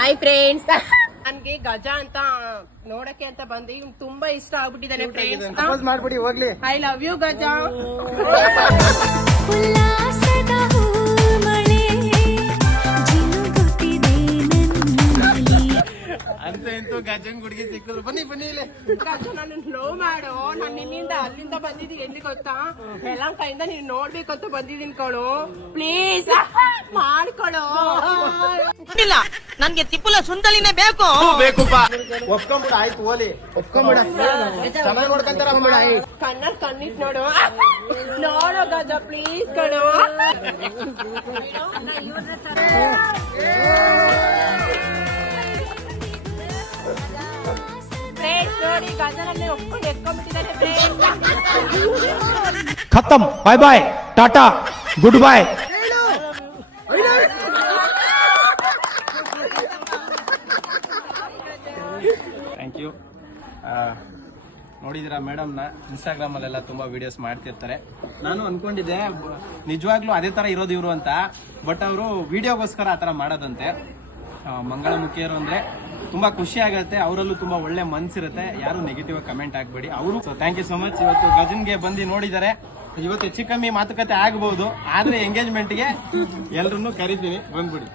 Hi friends ನನ್ಗೆ ಗಜ ಅಂತ ನೋಡಕ್ಕೆ ಅಂತ ಬಂದೆ. ಇವ್ ತುಂಬಾ ಇಷ್ಟ ಆಗ್ಬಿಟ್ಟಿದ್ದಾನೆ ಫ್ರೆಂಡ್ಸ್ ಮಾಡ್ಬಿಡಿ ಹೋಗ್ಲಿ. ಐ ಲವ್ ಯು ಗಜ. ಉಲ್ಲಾಸದ ಹೂಮಳೆ ಜಿನುಗುತ್ತಿದೆ ನನ್ನಲ್ಲಿ. ಅಂತ ಇಂತೂ ಗಜಂಗ್ ಹುಡುಗಿ ಸಿಕ್ಕಿದ್ರು ಬನ್ನಿ ಬನ್ನಿ ಇಲ್ಲಿ. ಗಜ ನನ್ನ ಲೋ ಮಾಡು. ನಾನು ನಿನ್ನಿಂದ ಅಲ್ಲಿಂದ ಬಂದಿದ್ದೀನಿ. ಎಲ್ಲಿ ಗೊತ್ತಾ? ಎಲ್ಲ ಕೈಯಿಂದ ನೀನ್ ನೋಡ್ಬೇಕು ಅಂತ ಬಂದಿದ್ದೀನಿ ಕಣೋ. ಪ್ಲೀಸ್ ಮಾಡ್ಕೊಳು. ಇಲ್ಲ ನನ್ಗೆ ತಿಪ್ಪುಲ ಸುಂದಲಿನೇ ಬೇಕು. ಬೇಕುಪ್ಪ ಒಪ್ಕೊಂಬಿಡ ಆಯ್ತು ಓಲಿ. ಚೆನ್ನಾಗಿ ಪ್ಲೀಸ್ ಕಣೋ. ಖತಮ್ bye bye tata good bye thank you ನೋಡಿದಿರಾ ಮೇಡಮ್ನ ಇನ್ಸ್ಟಾಗ್ರಾಮಲ್ಲೆಲ್ಲ ತುಂಬ ವಿಡಿಯೋಸ್ ಮಾಡ್ತಿರ್ತಾರೆ. ನಾನು ಅನ್ಕೊಂಡಿದ್ದೆ ಬ- ನಿಜವಾಗ್ಲೂ ಅದೇ ಥರ ಇರೋದು ಇವರು ಅಂತ ಬಟ್ ಅವರು ವಿಡಿಯೋಗೋಸ್ಕರ ಆ ಥರ ಮಾಡೋದಂತೆ. ಮಂಗಳಮುಖಿಯರು ಅಂದರೆ ತುಂಬ ಖುಷಿ ಆಗುತ್ತೆ, ಅವರಲ್ಲೂ ತುಂಬ ಒಳ್ಳೆ ಮನ್ಸಿರುತ್ತೆ ಯಾರು ನೆಗೆಟಿವ್ ಕಮೆಂಟ್ ಆಗಬೇಡಿ ಅವರು so thank you so much ಇವತ್ತು ಗಜನ್ಗೆ ಬಂದು ನೋಡಿದ್ದಾರೆ. ಇವತ್ತು ಹೆಚ್ಚು ಕಮ್ಮಿ ಮಾತುಕತೆ ಆಗ್ಬೋದು, ಆದರೆ ಎಂಗೇಜ್ಮೆಂಟ್ಗೆ ಎಲ್ರನ್ನೂ ಕರಿತೀನಿ. ಬಂದ್ಬಿಡಿ.